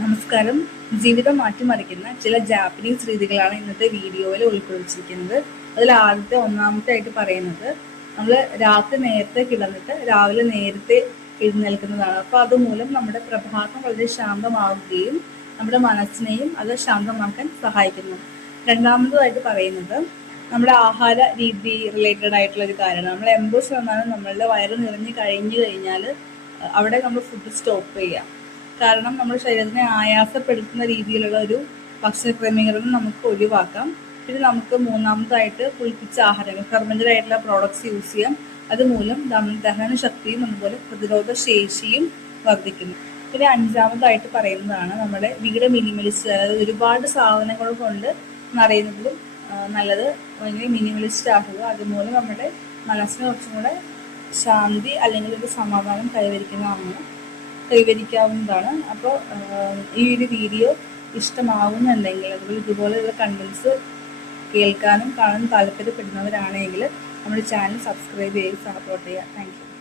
നമസ്കാരം. ജീവിതം മാറ്റിമറിക്കുന്ന ചില ജാപ്പനീസ് രീതികളാണ് ഇന്നത്തെ വീഡിയോയിൽ ഉൾക്കൊള്ളിച്ചിരിക്കുന്നത്. അതിൽ ഒന്നാമത്തെ ആയിട്ട് പറയുന്നത് നമ്മൾ രാത്രി നേരത്തെ കിടന്നിട്ട് രാവിലെ നേരത്തെ എഴുന്നേൽക്കുന്നതാണ്. അപ്പോൾ അതുമൂലം നമ്മുടെ പ്രഭാതം വളരെ ശാന്തമാവുകയും നമ്മുടെ മനസ്സിനെയും അത് ശാന്തമാക്കാൻ സഹായിക്കുന്നു. രണ്ടാമതായിട്ട് പറയുന്നത് നമ്മുടെ ആഹാര രീതി റിലേറ്റഡ് ആയിട്ടുള്ള ഒരു കാര്യമാണ്. നമ്മൾ 80% നമ്മളുടെ വയറ് നിറഞ്ഞു കഴിഞ്ഞു കഴിഞ്ഞാൽ അവിടെ നമ്മൾ ഫുഡ് സ്റ്റോപ്പ് ചെയ്യാം. കാരണം നമ്മുടെ ശരീരത്തിനെ ആയാസപ്പെടുത്തുന്ന രീതിയിലുള്ള ഒരു ഭക്ഷണ ക്രമീകരണം നമുക്ക് ഒഴിവാക്കാം. പിന്നെ നമുക്ക് മൂന്നാമതായിട്ട് പുളിപ്പിച്ച ആഹാരങ്ങൾ, ഫെർമെന്റഡ് ആയിട്ടുള്ള പ്രോഡക്ട്സ് യൂസ് ചെയ്യാം. അതുമൂലം ദഹന ശക്തിയും അതുപോലെ പ്രതിരോധ ശേഷിയും വർദ്ധിക്കുന്നു. പിന്നെ അഞ്ചാമതായിട്ട് പറയുന്നതാണ് നമ്മുടെ വീട് മിനിമലിസ്റ്റ്, അതായത് ഒരുപാട് സാധനങ്ങൾ കൊണ്ട് നിറയുന്നതിലും നല്ലത് ഭയങ്കര മിനിമലിസ്റ്റ് ആക്കുക. അതുമൂലം നമ്മുടെ മനസ്സിന് കുറച്ചും കൂടെ ശാന്തി അല്ലെങ്കിൽ ഒരു സമാധാനം കൈവരിക്കാവുന്നതാണ്. അപ്പോൾ ഈ ഒരു വീഡിയോ ഇഷ്ടമാവുന്നുണ്ടെങ്കിൽ, അതുപോലെ ഇതുപോലെയുള്ള കണ്ടൻസ് കേൾക്കാനും കാണാനും താല്പര്യപ്പെടുന്നവരാണെങ്കിൽ നമ്മുടെ ചാനൽ സബ്സ്ക്രൈബ് ചെയ്ത് സപ്പോർട്ട് ചെയ്യുക. Thank you.